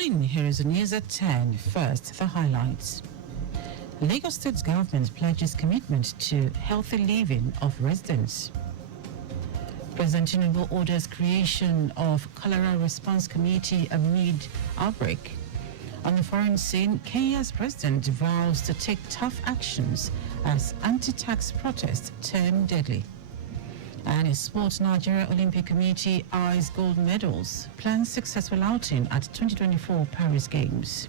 Here is the news at 10. First, the highlights. Lagos State government pledges commitment to healthy living of residents. President Tinubu orders creation of cholera response committee amid outbreak. On the foreign scene, Kenya's president vows to take tough actions as anti-tax protests turn deadly. And a Sports Nigeria Olympic Committee eyes gold medals, plans successful outing at 2024 Paris Games.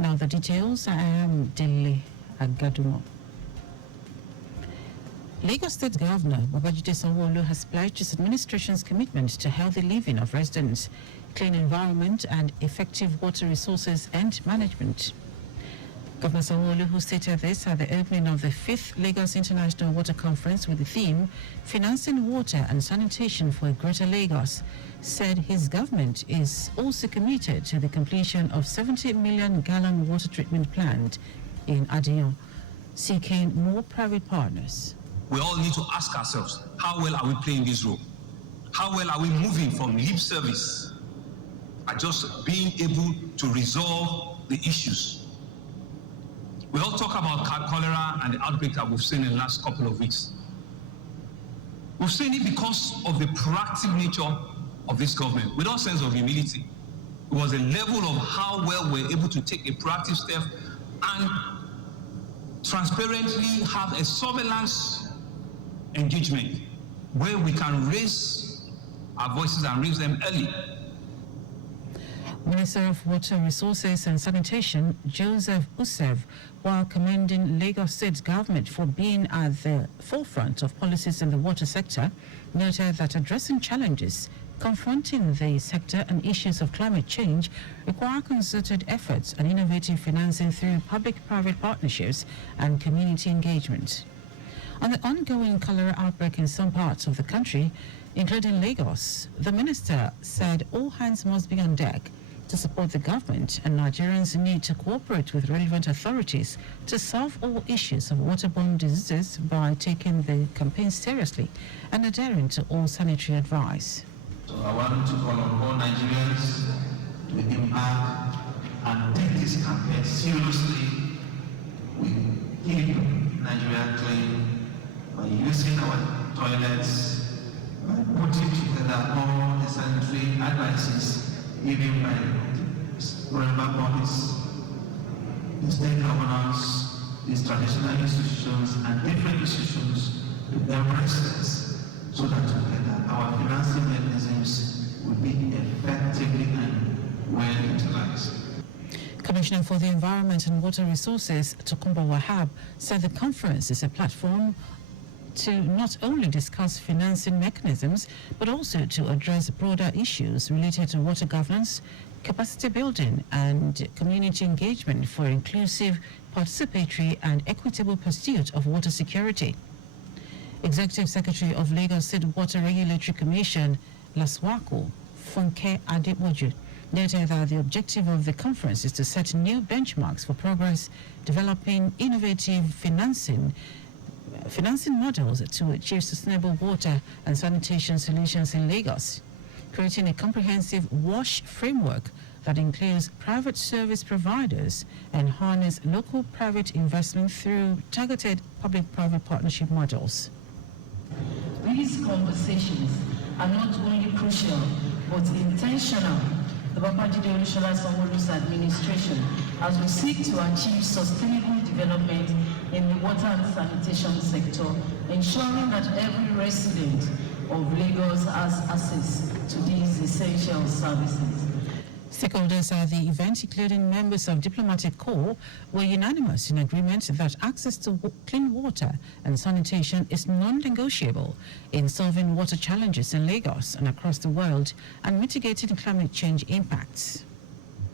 Now the details. I am Dele Agadumo. Lagos State Governor Babajide Sanwo-Olu has pledged his administration's commitment to healthy living of residents, clean environment and effective water resources and management. Governor Sanwo-Olu, who stated this at the opening of the 5th Lagos International Water Conference with the theme Financing Water and Sanitation for a Greater Lagos, said his government is also committed to the completion of 70 million gallon water treatment plant in Adion, seeking more private partners. We all need to ask ourselves, how well are we playing this role? How well are we moving from lip service and just being able to resolve the issues? We all talk about cholera and the outbreak that we've seen in the last couple of weeks. We've seen it because of the proactive nature of this government, with all sense of humility. It was a level of how well we're able to take a proactive step and transparently have a surveillance engagement where we can raise our voices and raise them early. Minister of Water Resources and Sanitation, Joseph Usev, while commending Lagos State government for being at the forefront of policies in the water sector, noted that addressing challenges confronting the sector and issues of climate change require concerted efforts and innovative financing through public-private partnerships and community engagement. On the ongoing cholera outbreak in some parts of the country, including Lagos, the minister said all hands must be on deck to support the government, and Nigerians need to cooperate with relevant authorities to solve all issues of waterborne diseases by taking the campaign seriously and adhering to all sanitary advice. So I want to call on all Nigerians to impact and take this campaign seriously. We keep Nigeria clean by using our toilets, by putting together all the sanitary advices given by relevant bodies, the state governors, these traditional institutions, and different institutions to embrace this, so that together our financing mechanisms will be effectively and well utilized. Commissioner for the Environment and Water Resources, Tokumba Wahab, said the conference is a platform to not only discuss financing mechanisms, but also to address broader issues related to water governance, capacity building, and community engagement for inclusive, participatory, and equitable pursuit of water security. Executive Secretary of Lagos State Water Regulatory Commission, LASWACO, Funke Adeboju, noted that the objective of the conference is to set new benchmarks for progress, developing innovative financing models to achieve sustainable water and sanitation solutions in Lagos, creating a comprehensive WASH framework that includes private service providers and harness local private investment through targeted public-private partnership models. These conversations are not only crucial but intentional. The Babajide Sanwo-Olu's administration, as we seek to achieve sustainable development in the water and sanitation sector, ensuring that every resident of Lagos has access to these essential services. Stakeholders at the event, including members of Diplomatic Corps, were unanimous in agreement that access to clean water and sanitation is non-negotiable in solving water challenges in Lagos and across the world and mitigating climate change impacts.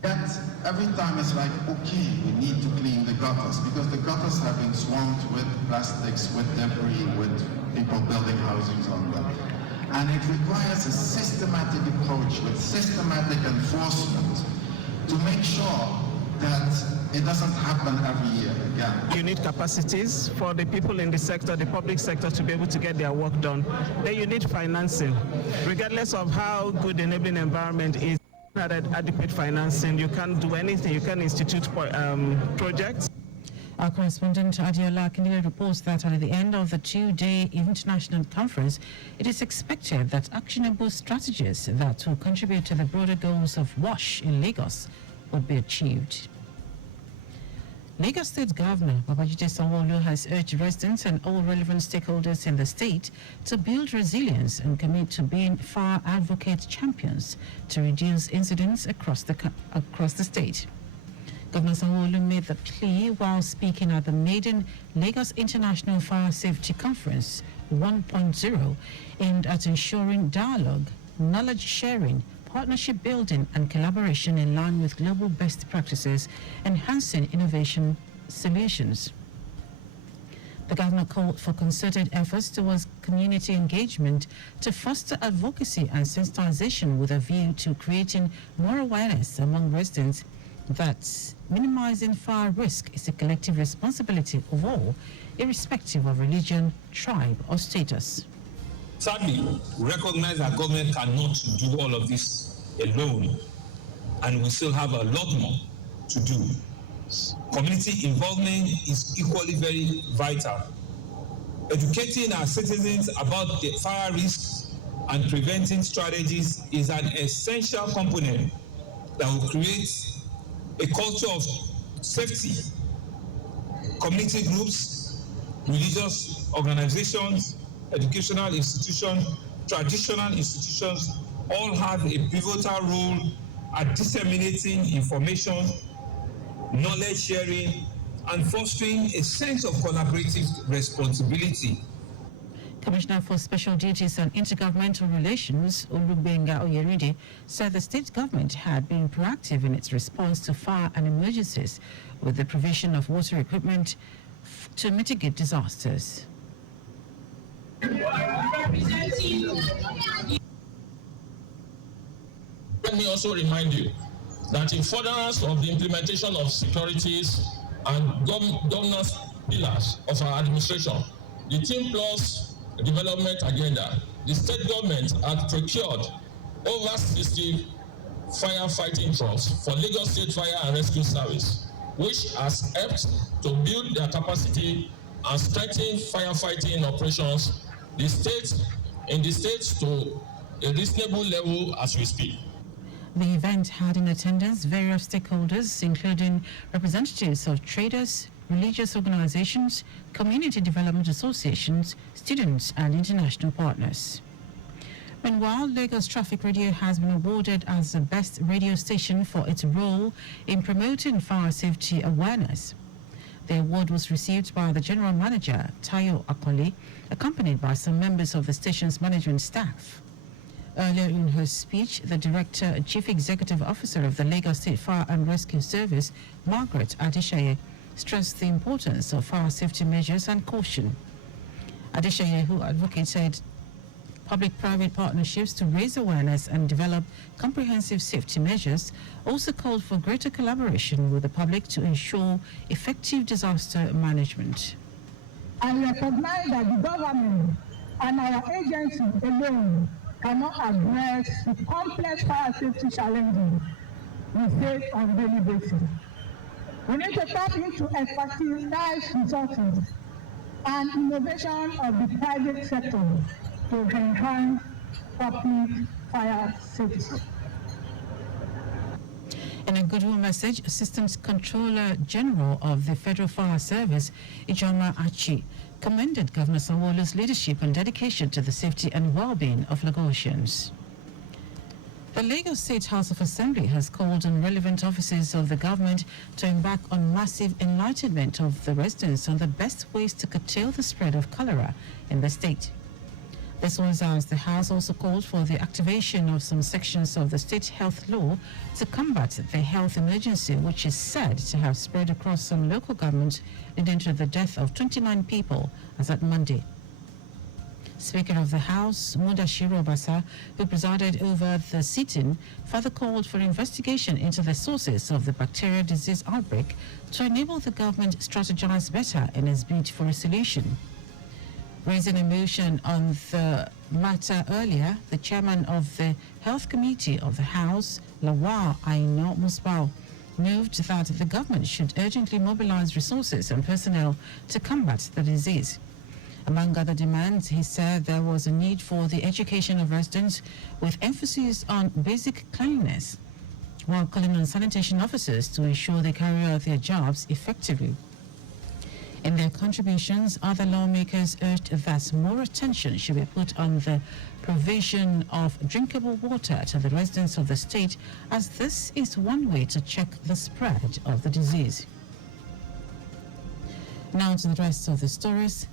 That every time it's like, okay, we need to clean the gutters because the gutters have been swamped with plastics, with debris, with people building housings on them. And it requires a systematic approach with systematic enforcement to make sure that it doesn't happen every year again. You need capacities for the people in the sector, the public sector, to be able to get their work done. Then you need financing. Regardless of how good the enabling environment is, adequate financing, you can't do anything. You can't institute projects. Our correspondent Adiola Akindele reports that at the end of the two-day international conference, it is expected that actionable strategies that will contribute to the broader goals of WASH in Lagos will be achieved. Lagos State Governor Babajide Sanwo-Olu has urged residents and all relevant stakeholders in the state to build resilience and commit to being fire advocate champions to reduce incidents across the state. Governor Sanwo-Olu made the plea while speaking at the maiden Lagos International Fire Safety Conference 1.0, aimed at ensuring dialogue, knowledge sharing, partnership building and collaboration in line with global best practices, enhancing innovation solutions. The governor called for concerted efforts towards community engagement to foster advocacy and sensitization with a view to creating more awareness among residents that minimizing fire risk is a collective responsibility of all, irrespective of religion, tribe, or status. Sadly, we recognize that government cannot do all of this alone, and we still have a lot more to do. Community involvement is equally very vital. Educating our citizens about the fire risks and preventing strategies is an essential component that will create a culture of safety. Community groups, religious organizations, educational institutions, traditional institutions all have a pivotal role at disseminating information, knowledge sharing, and fostering a sense of collaborative responsibility. Commissioner for Special Duties and Intergovernmental Relations, Olubenga Oyerinde, said the state government had been proactive in its response to fire and emergencies with the provision of water equipment to mitigate disasters. Let me also remind you that in furtherance of the implementation of securities and governance pillars of our administration, the Team Plus development agenda, the state government had procured over 60 firefighting trucks for Lagos State Fire and Rescue Service, which has helped to build their capacity and strengthen firefighting operations in the state to a reasonable level as we speak. The event had in attendance various stakeholders, including representatives of traders, religious organizations, community development associations, students, and international partners. Meanwhile, Lagos Traffic Radio has been awarded as the best radio station for its role in promoting fire safety awareness. The award was received by the General Manager, Tayo Akoli, accompanied by some members of the station's management staff. Earlier in her speech, the Director and Chief Executive Officer of the Lagos State Fire and Rescue Service, Margaret Adeshaye, stressed the importance of fire safety measures and caution. Adeshaye, who advocated public-private partnerships to raise awareness and develop comprehensive safety measures, also called for greater collaboration with the public to ensure effective disaster management. I recognize that the government and our agency alone cannot address the complex fire safety challenges we face on a daily basis. We need to tap into expertise resources and innovation of the private sector to enhance public fire safety. In a goodwill message, Assistant Controller General of the Federal Fire Service, Ijoma Achi, commended Governor Sanwo-Olu's leadership and dedication to the safety and well-being of Lagosians. The Lagos State House of Assembly has called on relevant offices of the government to embark on massive enlightenment of the residents on the best ways to curtail the spread of cholera in the state. This was as the House also called for the activation of some sections of the state health law to combat the health emergency, which is said to have spread across some local governments, leading to the death of 29 people as at Monday. Speaker of the House, Mudashiru Obasa, who presided over the sit-in, further called for investigation into the sources of the bacterial disease outbreak to enable the government strategize better in its bid for a solution. Raising a motion on the matter earlier, the chairman of the Health Committee of the House, Lawal Aino Musbao, moved that the government should urgently mobilize resources and personnel to combat the disease. Among other demands, he said there was a need for the education of residents with emphasis on basic cleanliness, while calling on sanitation officers to ensure they carry out their jobs effectively. In their contributions, other lawmakers urged that more attention should be put on the provision of drinkable water to the residents of the state, as this is one way to check the spread of the disease. Now to the rest of the stories.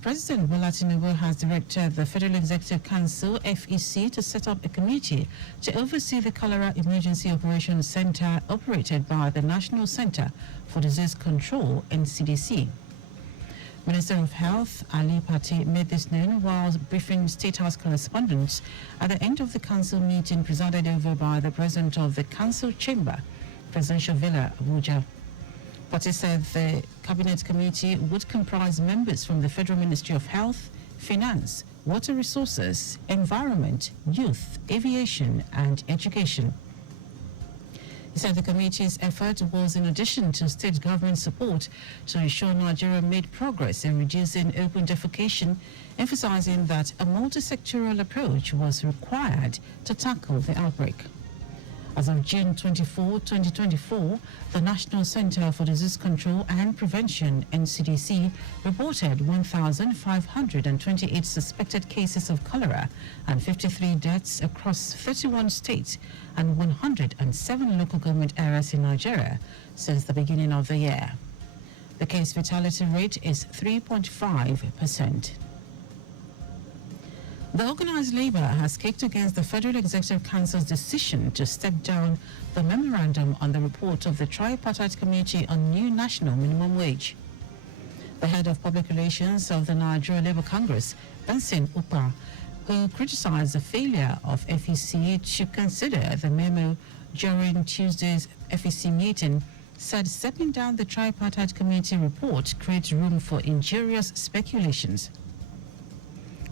President Bola Tinubu has directed the Federal Executive Council, FEC, to set up a committee to oversee the Cholera Emergency Operations Center operated by the National Center for Disease Control, NCDC. Minister of Health, Ali Pati, made this known while briefing State House correspondents at the end of the council meeting presided over by the President of the Council Chamber, Presidential Villa, Abuja. Pati said the Cabinet Committee would comprise members from the Federal Ministry of Health, Finance, Water Resources, Environment, Youth, Aviation and Education. He said the committee's effort was in addition to state government support to ensure Nigeria made progress in reducing open defecation, emphasizing that a multi-sectoral approach was required to tackle the outbreak. As of June 24, 2024, the National Center for Disease Control and Prevention, NCDC, reported 1,528 suspected cases of cholera and 53 deaths across 31 states and 107 local government areas in Nigeria since the beginning of the year. The case fatality rate is 3.5%. The organized labor has kicked against the Federal Executive Council's decision to step down the memorandum on the report of the Tripartite Committee on New National Minimum Wage. The head of public relations of the Nigeria Labour Congress, Benson Upa, who criticized the failure of FEC to consider the memo during Tuesday's FEC meeting, said stepping down the Tripartite Committee report creates room for injurious speculations.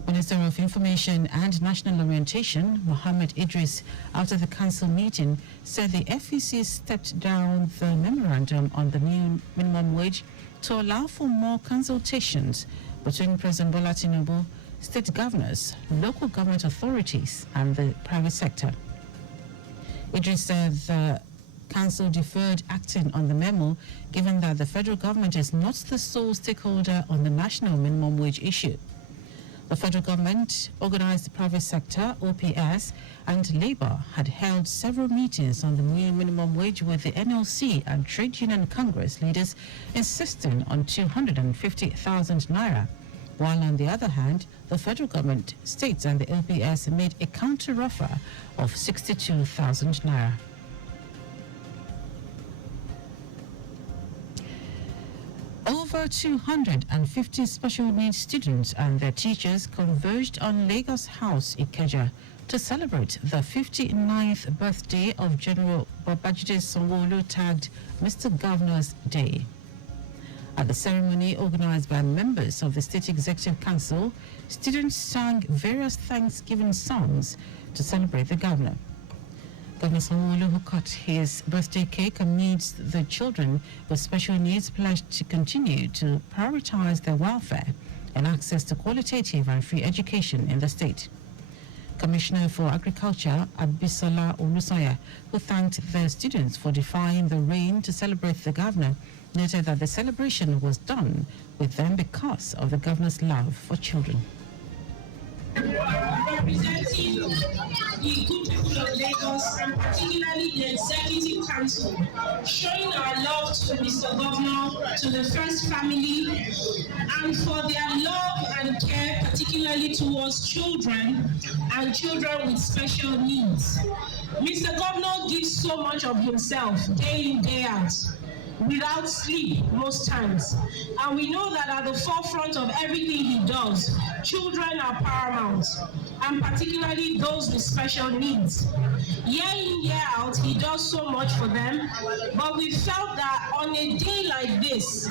Minister of Information and National Orientation, Mohammed Idris, after the council meeting, said the FEC stepped down the memorandum on the new minimum wage to allow for more consultations between President Bola Tinubu, state governors, local government authorities, and the private sector. Idris said the council deferred acting on the memo, given that the federal government is not the sole stakeholder on the national minimum wage issue. The federal government, organized private sector, OPS, and Labour had held several meetings on the new minimum wage with the NLC and Trade Union Congress leaders insisting on 250,000 naira, while on the other hand, the federal government, states and the OPS made a counter-offer of 62,000 naira. Over 250 special needs students and their teachers converged on Lagos House, Ikeja, to celebrate the 59th birthday of General Babajide Sanwo-Olu, tagged Mr. Governor's Day. At the ceremony organized by members of the State Executive Council, students sang various Thanksgiving songs to celebrate the governor. Governor Sanwo-Olu, who cut his birthday cake amidst the children with special needs, pledged to continue to prioritize their welfare and access to qualitative and free education in the state. Commissioner for Agriculture, Abisola Olusoya, who thanked the students for defying the rain to celebrate the governor, noted that the celebration was done with them because of the governor's love for children. Representing the good people of Lagos and particularly the Executive Council, showing our love to Mr. Governor, to the First Family, and for their love and care, particularly towards children and children with special needs. Mr. Governor gives so much of himself day in, day out. without sleep most times. And we know that at the forefront of everything he does, children are paramount, and particularly those with special needs. Year in, year out, he does so much for them, but we felt that on a day like this,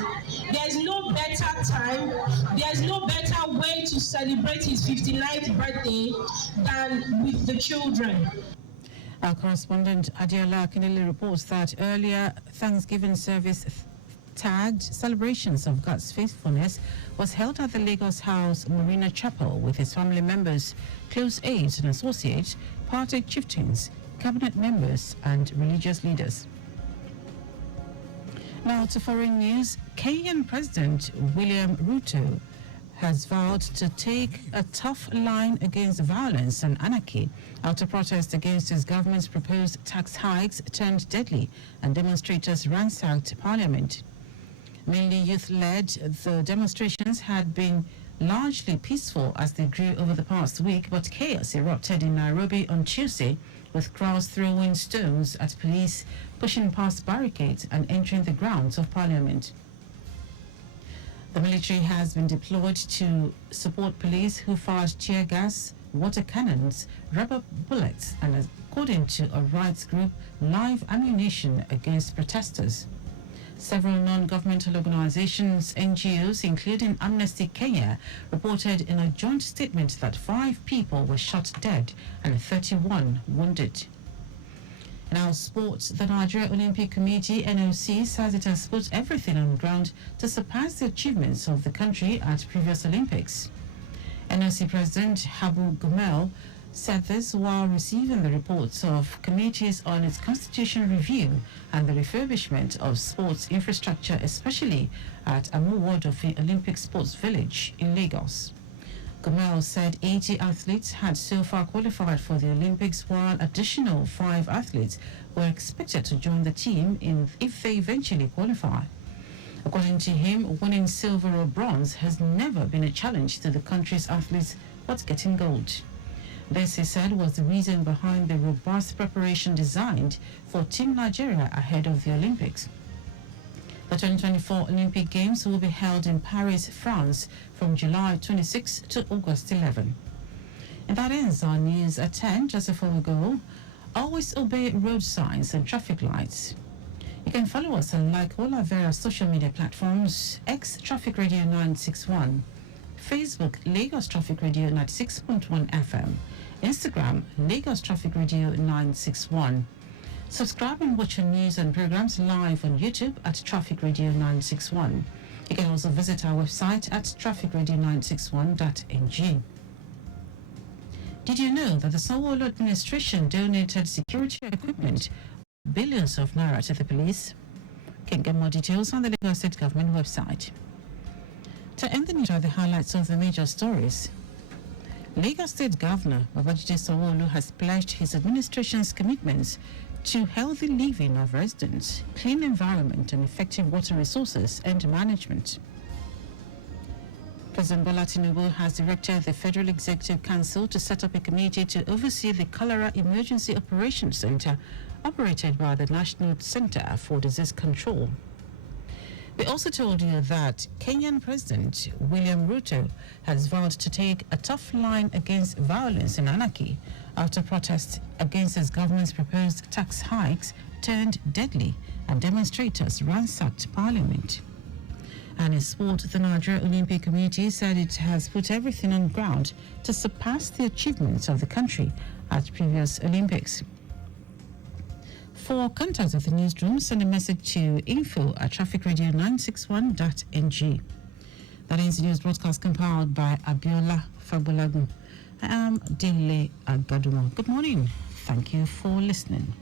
there's no better time, there's no better way to celebrate his 59th birthday than with the children. Our correspondent Adiola Akinele reports that earlier Thanksgiving service tagged celebrations of God's faithfulness was held at the Lagos House Marina Chapel with his family members, close aides and associates, party chieftains, cabinet members and religious leaders. Now to foreign news, Kenyan President William Ruto has vowed to take a tough line against violence and anarchy after protests against his government's proposed tax hikes turned deadly and demonstrators ransacked parliament. Mainly youth-led, the demonstrations had been largely peaceful as they grew over the past week, but chaos erupted in Nairobi on Tuesday, with crowds throwing stones at police, pushing past barricades and entering the grounds of parliament. The military has been deployed to support police who fired tear gas, water cannons, rubber bullets, and, according to a rights group, live ammunition against protesters. Several non-governmental organizations, NGOs, including Amnesty Kenya, reported in a joint statement that 5 people were shot dead and 31 wounded. In our sports, the Nigeria Olympic Committee, NOC, says it has put everything on ground to surpass the achievements of the country at previous Olympics. NOC President Habu Gumel said this while receiving the reports of committees on its constitutional review and the refurbishment of sports infrastructure, especially at Amuwodofi Olympic Sports Village in Lagos. Gumel said 80 athletes had so far qualified for the Olympics, while additional 5 athletes were expected to join the team if they eventually qualify. According to him, winning silver or bronze has never been a challenge to the country's athletes, but getting gold. This, he said, was the reason behind the robust preparation designed for Team Nigeria ahead of the Olympics. The 2024 Olympic Games will be held in Paris, France, from July 26 to August 11. And that ends our news at 10. Just before we go, always obey road signs and traffic lights. You can follow us and like all our various social media platforms: X Traffic Radio 961, Facebook Lagos Traffic Radio 96.1 FM, Instagram Lagos Traffic Radio 961. Subscribe and watch our news and programs live on YouTube at Traffic Radio 961. You can also visit our website at trafficradio961.ng. Did you know that the Sanwo-Olu administration donated security equipment, billions of naira, to the police? You can get more details on the Lagos State Government website. To end the news are the highlights of the major stories. Lagos State Governor Babajide Sanwo-Olu has pledged his administration's commitments to healthy living of residents, clean environment and effective water resources and management. President Bola Tinubu has directed the Federal Executive Council to set up a committee to oversee the Cholera Emergency Operations Center operated by the National Center for Disease Control. We also told you that Kenyan President William Ruto has vowed to take a tough line against violence and anarchy after protests against his government's proposed tax hikes turned deadly and demonstrators ransacked parliament. And in sport, the Nigeria Olympic Committee said it has put everything on ground to surpass the achievements of the country at previous Olympics. For contact with the newsroom, send a message to info@trafficradio961.ng. That is the news broadcast compiled by Abiola Fabulagun. I am Dele Agadumo. Good morning. Thank you for listening.